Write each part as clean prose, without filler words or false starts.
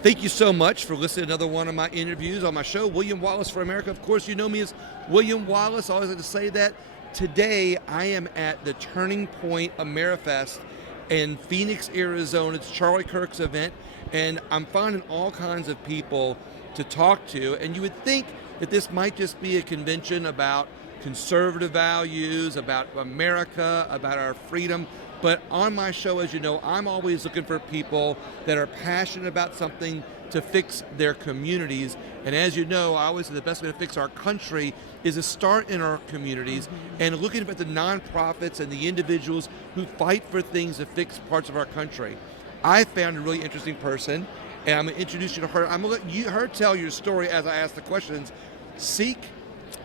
Thank you so much for listening to another one of my interviews on my show, William Wallace for America. Of course, you know me as William Wallace. I always like to say that. Today, I am at the Turning Point AmeriFest in Phoenix, Arizona. It's Charlie Kirk's event, and I'm finding all kinds of people to talk to. And you would think that this might just be a convention about conservative values, about America, about our freedom. But on my show, as you know, I'm always looking for people that are passionate about something to fix their communities. And as you know, I always say the best way to fix our country is to start in our communities and looking at the nonprofits and the individuals who fight for things to fix parts of our country. I found a really interesting person, and I'm going to introduce you to her. I'm going to let her tell your story as I ask the questions. Seak,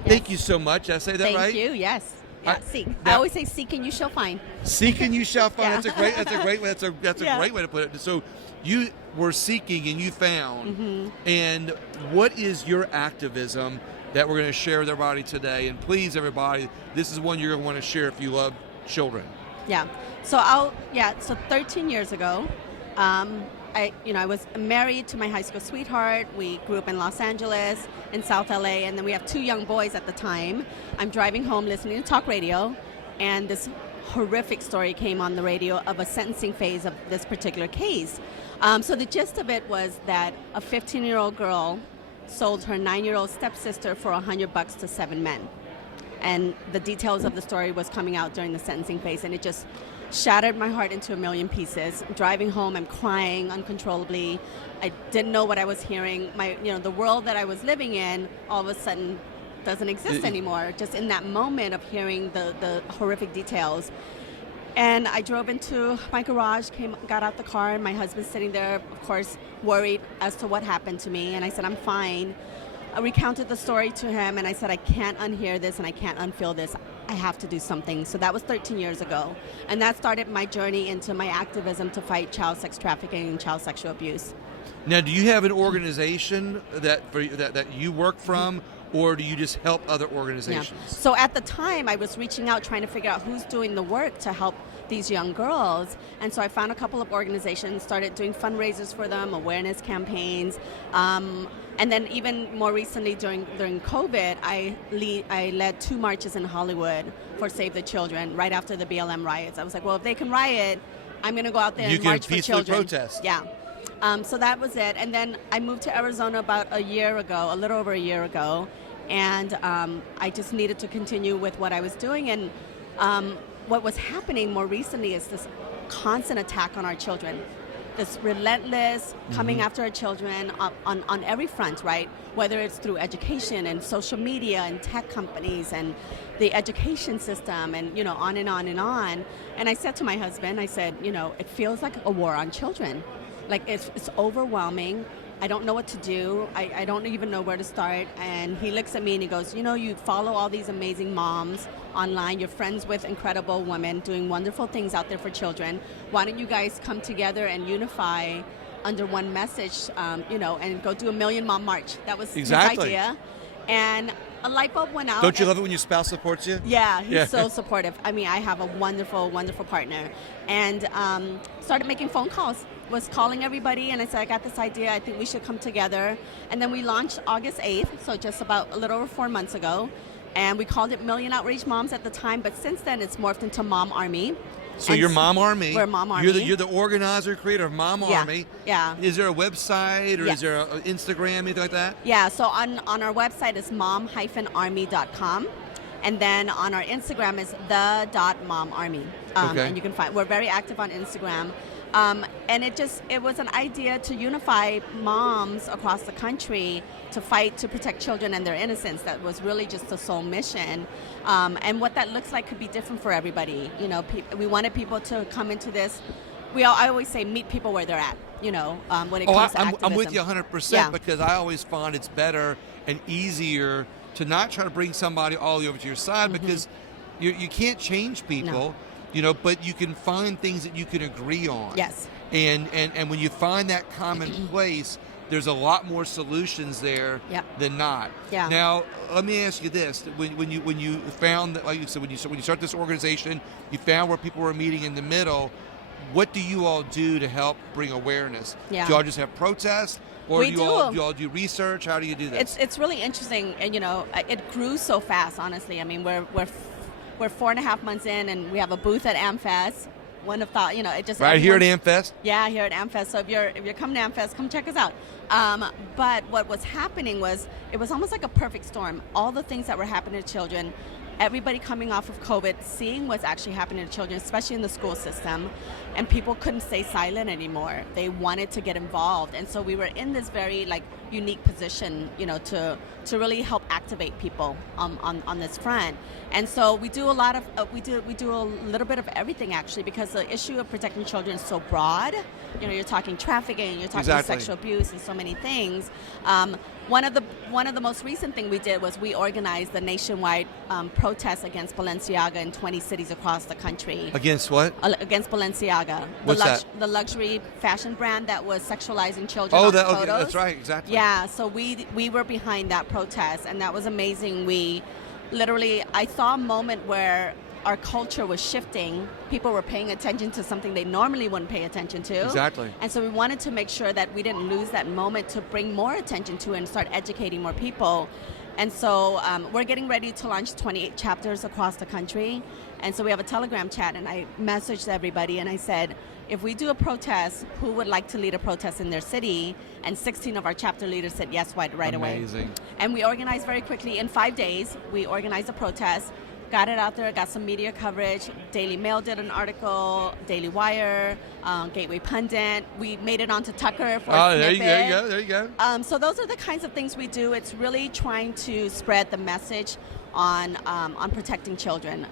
thank you so much. Did I say that right? Thank you, yes. Yeah, seek. I always say seek and you shall find. Seek and you shall find. That's a great way to put it. So you were seeking and you found. And what is your activism that we're going to share with everybody today? And please, everybody, this is one you're going to want to share if you love children. Yeah. So 13 years ago, I was married to my high school sweetheart. We grew up in Los Angeles, in South LA, and then we have 2 young boys at the time. I'm driving home listening to talk radio, and this horrific story came on the radio of a sentencing phase of this particular case. So the gist of it was that a 15-year-old girl sold her 9-year-old stepsister for $100 to 7 men. And the details of the story was coming out during the sentencing phase, and it just shattered my heart into a million pieces. Driving home, I'm crying uncontrollably. I didn't know what I was hearing. The world that I was living in all of a sudden doesn't exist anymore. Just in that moment of hearing the horrific details. And I drove into my garage, got out the car, and my husband's sitting there, of course, worried as to what happened to me. And I said, I'm fine. I recounted the story to him, and I said, I can't unhear this and I can't unfeel this. I have to do something. So that was 13 years ago. And that started my journey into my activism to fight child sex trafficking and child sexual abuse. Now, do you have an organization that you work from, or do you just help other organizations? Yeah. So at the time, I was reaching out trying to figure out who's doing the work to help these young girls. And so I found a couple of organizations, started doing fundraisers for them, awareness campaigns. And then even more recently during COVID, I led 2 marches in Hollywood for Save the Children right after the BLM riots. I was like, well, if they can riot, I'm going to go out there and march for children. You can peacefully protest. Yeah. So that was it. And then I moved to Arizona about a little over a year ago. And I just needed to continue with what I was doing. And what was happening more recently is this constant attack on our children. This relentless coming after our children on every front, right? Whether it's through education and social media and tech companies and the education system and, on and on and on. And I said to my husband, I said, it feels like a war on children. Like it's overwhelming. I don't know what to do. I don't even know where to start. And he looks at me and he goes, you follow all these amazing moms online. You're friends with incredible women doing wonderful things out there for children. Why don't you guys come together and unify under one message, and go do a Million Mom March. That was his idea. And a light bulb went out. Don't you love it when your spouse supports you? Yeah, he's so supportive. I mean, I have a wonderful, wonderful partner. And started making phone calls. Was calling everybody, and I said, I got this idea. I think we should come together. And then we launched August 8th, so just about a little over 4 months ago. And we called it Million Outreach Moms at the time, but since then it's morphed into Mom Army. So you're Mom Army. We're Mom Army. You're the organizer, creator of Mom Army. Yeah. Is there a website or is there an Instagram, anything like that? Yeah, so on our website is mom-army.com. And then on our Instagram is the.momarmy. And you can find, we're very active on Instagram. And it was an idea to unify moms across the country to fight to protect children and their innocence. That was really just the sole mission. And what that looks like could be different for everybody. We wanted people to come into this. I always say meet people where they're at, when it comes to activism. I'm with you 100% because I always find it's better and easier to not try to bring somebody all the way over to your side because you can't change people. No. But you can find things that you can agree on. Yes. And when you find that common place, there's a lot more solutions there than not. Yeah. Now, let me ask you this: when you found that, like you said, when you start this organization, you found where people were meeting in the middle. what do you all do to help bring awareness? Yeah. Do y'all just have protests? Or We do do. you all do research? How do you do this? It's really interesting, and it grew so fast. Honestly, I mean, we're 4.5 months in, and we have a booth at AmFest. One of thought, it just right here at AmFest. Yeah, here at AmFest. So if you're coming to AmFest, come check us out. But what was happening was it was almost like a perfect storm. All the things that were happening to children, everybody coming off of COVID, seeing what's actually happening to children, especially in the school system, and people couldn't stay silent anymore. They wanted to get involved, and so we were in this very unique position, to really help activate people on this front. And so we do a lot of we do a little bit of everything actually, because the issue of protecting children is so broad. You're talking trafficking, you're talking Exactly. sexual abuse, and so many things. One of the most recent thing we did was we organized the nationwide protest against Balenciaga in 20 cities across the country. Against what? Against Balenciaga, What's that? The luxury fashion brand that was sexualizing children. on the photos. That's right, exactly. Yeah, so we were behind that protest, and that was amazing. I saw a moment where our culture was shifting. People were paying attention to something they normally wouldn't pay attention to. Exactly. And so we wanted to make sure that we didn't lose that moment to bring more attention to it and start educating more people. And so we're getting ready to launch 28 chapters across the country. And so we have a Telegram chat, and I messaged everybody and I said, if we do a protest, who would like to lead a protest in their city? And 16 of our chapter leaders said yes right away. Amazing. And we organized very quickly. In 5 days, we organized a protest, got it out there, got some media coverage. Daily Mail did an article, Daily Wire, Gateway Pundit. We made it onto Tucker for a snippet. There you go. So those are the kinds of things we do. It's really trying to spread the message on protecting children.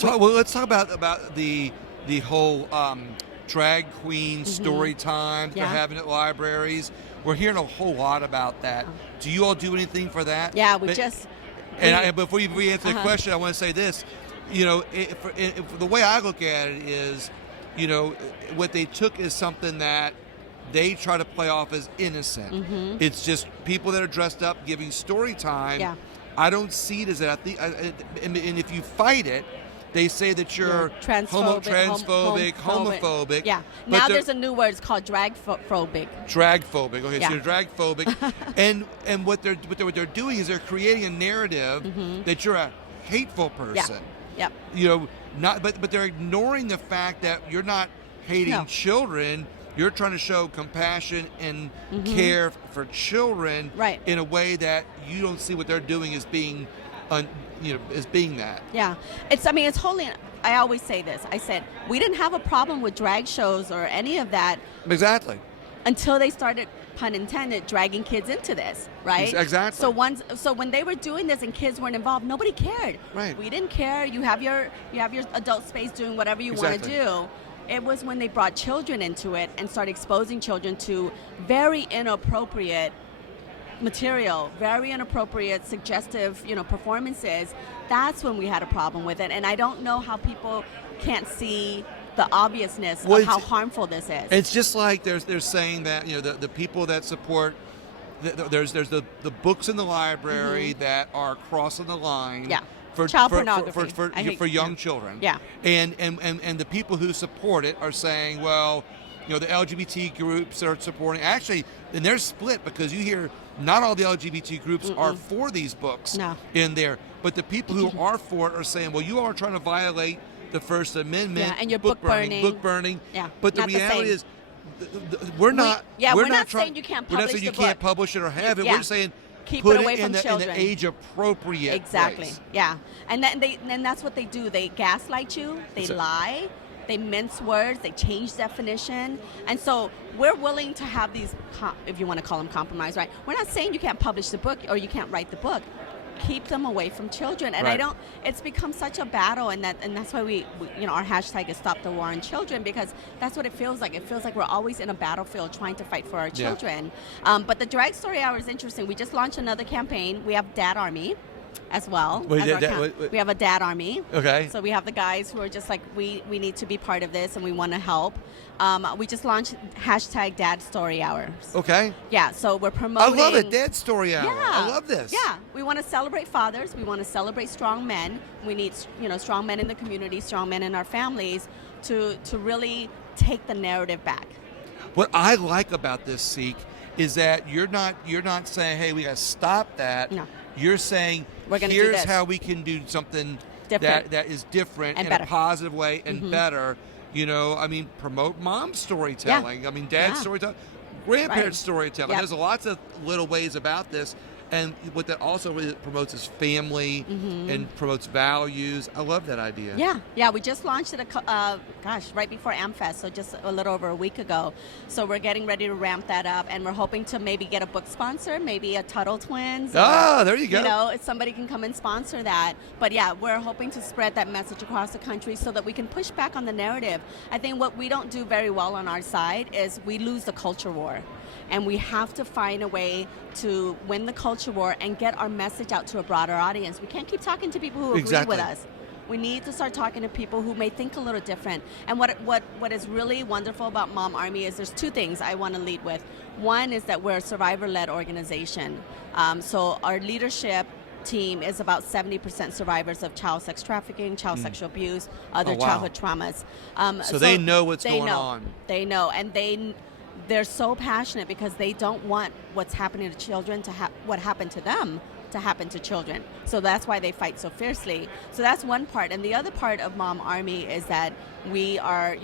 Let's talk about the whole drag queen story time they're having at libraries. We're hearing a whole lot about that. Do you all do anything for that? Yeah, Before you answer the question, I want to say this. The way I look at it is, what they took is something that they try to play off as innocent. Mm-hmm. It's just people that are dressed up giving story time. Yeah. I don't see it as that. And if you fight it, they say that you're transphobic, homophobic. Yeah. Now there's a new word. It's called dragphobic. Dragphobic. Okay, Yeah. so you're dragphobic, and what they're doing is they're creating a narrative that you're a hateful person. Yeah. Yep. But they're ignoring the fact that you're not hating children. You're trying to show compassion and care for children in a way that you don't see what they're doing as being as being that. Yeah, it's wholly. I always say this. I said we didn't have a problem with drag shows or any of that. Exactly. Until they started, pun intended, dragging kids into this, right? Exactly. So when they were doing this and kids weren't involved, nobody cared. Right. We didn't care. You have your adult space doing whatever you want to do. It was when they brought children into it and started exposing children to very inappropriate material, very inappropriate, suggestive, performances. That's when we had a problem with it. And I don't know how people can't see the obviousness of how harmful this is. It's just like they're saying that the people that support there's the books in the library that are crossing the line. Yeah. For child pornography for young children. Yeah. And the people who support it are saying, well, the LGBT groups are supporting. Actually, and they're split because you hear not all the LGBT groups are for these books in there, but the people who are for it are saying, well, you are trying to violate the First Amendment. Yeah, and you're book burning. Yeah. But the reality is, we're not saying you can't publish We're not saying you can't publish it or have it. Yeah. We're saying keep put it away from children. in the age appropriate. Exactly. place. Yeah. And that's what they do. They gaslight you. They lie. They mince words. They change definition. And so we're willing to have these, if you want to call them compromise, right? We're not saying you can't publish the book or you can't write the book. Keep them away from children. And it's become such a battle, and that's why we our hashtag is Stop the War on Children, because that's what it feels like. It feels like we're always in a battlefield trying to fight for our children. But the Drag Story Hour is interesting. We just launched another campaign. We have Dad Army as well. We have a Dad Army. Okay. So we have the guys who are just like, we need to be part of this and we want to help. We just launched hashtag Dad Story Hours. Okay. Yeah, so we're promoting. I love it, Dad Story Hour. Yeah. I love this. Yeah, we want to celebrate fathers. We want to celebrate strong men. We need strong men in the community, strong men in our families to really take the narrative back. What I like about this, Seak, is that you're not saying, hey, we got to stop that. No. You're saying, We're gonna do here's this. how we can do something Different. that is different And in better. a positive way and better. You know, I mean, promote mom storytelling. I mean, dad's storytelling, grandparents' storytelling. Yep. There's lots of little ways about this. And what that also really promotes is family and promotes values. I love that idea. Yeah. We just launched it, right before AmFest, so just a little over a week ago. So we're getting ready to ramp that up, and we're hoping to maybe get a book sponsor, maybe a Tuttle Twins. There you go. You know, if somebody can come and sponsor that. But yeah, we're hoping to spread that message across the country so that we can push back on the narrative. I think what we don't do very well on our side is we lose the culture war. And we have to find a way to win the culture war and get our message out to a broader audience. We can't keep talking to people who agree with us. We need to start talking to people who may think a little different. And what is really wonderful about Mom Army is there's two things I want to lead with. One is that we're a survivor-led organization. So our leadership team is about 70% survivors of child sex trafficking, child sexual abuse, other childhood traumas. So they know what's going on. They know, and they're so passionate because they don't want what's happening to children what happened to them to happen to children. So that's why they fight so fiercely. So that's one part. And the other part of Mom Army is that we are,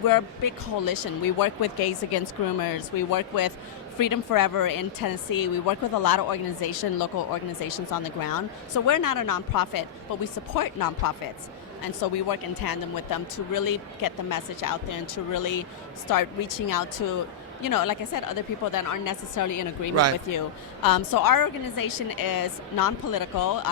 we're a big coalition. We work with Gays Against Groomers. We work with Freedom Forever in Tennessee. We work with a lot of local organizations on the ground. So we're not a nonprofit, but we support nonprofits. And so we work in tandem with them to really get the message out there and to really start reaching out to, like I said, other people that aren't necessarily in agreement with you. So our organization is non-political.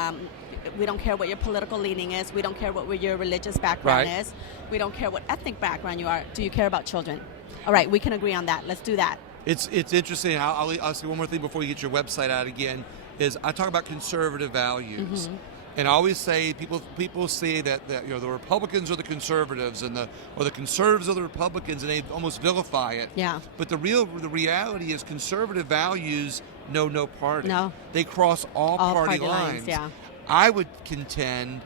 We don't care what your political leaning is. We don't care what your religious background is. We don't care what ethnic background you are. Do you care about children? All right, we can agree on that. Let's do that. It's interesting. I'll say one more thing before you get your website out again. Is I talk about conservative values. And I always say people say that the Republicans are the conservatives or the conservatives are the Republicans, and they almost vilify it. Yeah. But the reality is conservative values know no party. No. They cross all party lines. Yeah. I would contend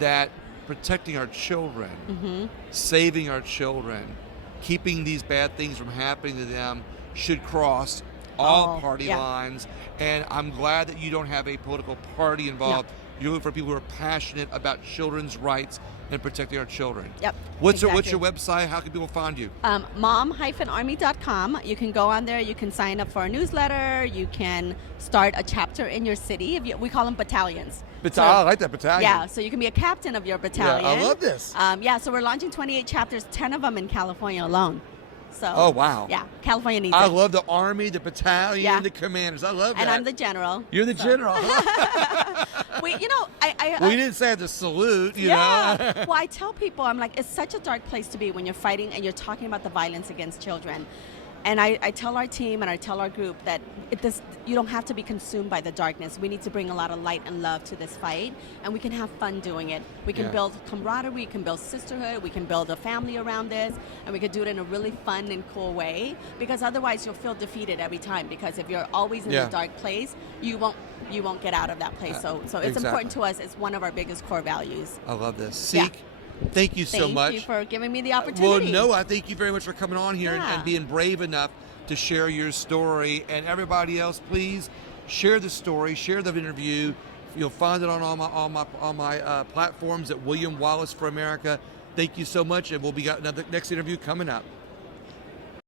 that protecting our children, saving our children, keeping these bad things from happening to them should cross all party lines. And I'm glad that you don't have a political party involved. No. You're looking for people who are passionate about children's rights and protecting our children. Yep. What's your website? How can people find you? Mom-army.com. You can go on there. You can sign up for a newsletter. You can start a chapter in your city. We call them battalions. I like that, battalion. Yeah, so you can be a captain of your battalion. Yeah, I love this. So we're launching 28 chapters, 10 of them in California alone. So, oh, wow. Yeah, California needs it. I love the Army, the battalion, the commanders. I love that. And I'm the general. You're the general. We didn't say the salute, you know. Well, I tell people, I'm like, it's such a dark place to be when you're fighting and you're talking about the violence against children. And I tell our team and I tell our group that you don't have to be consumed by the darkness. We need to bring a lot of light and love to this fight, and we can have fun doing it. We can build camaraderie, we can build sisterhood, we can build a family around this, and we can do it in a really fun and cool way, because otherwise you'll feel defeated every time, because if you're always in a dark place, you won't get out of that place. So it's important to us. It's one of our biggest core values. I love this. Seek. Thank you so much. Thank you for giving me the opportunity. Well, no, I thank you very much for coming on here and being brave enough to share your story. And everybody else, please share the story, share the interview. You'll find it on all my platforms at William Wallace for America. Thank you so much, and we'll be got another next interview coming up.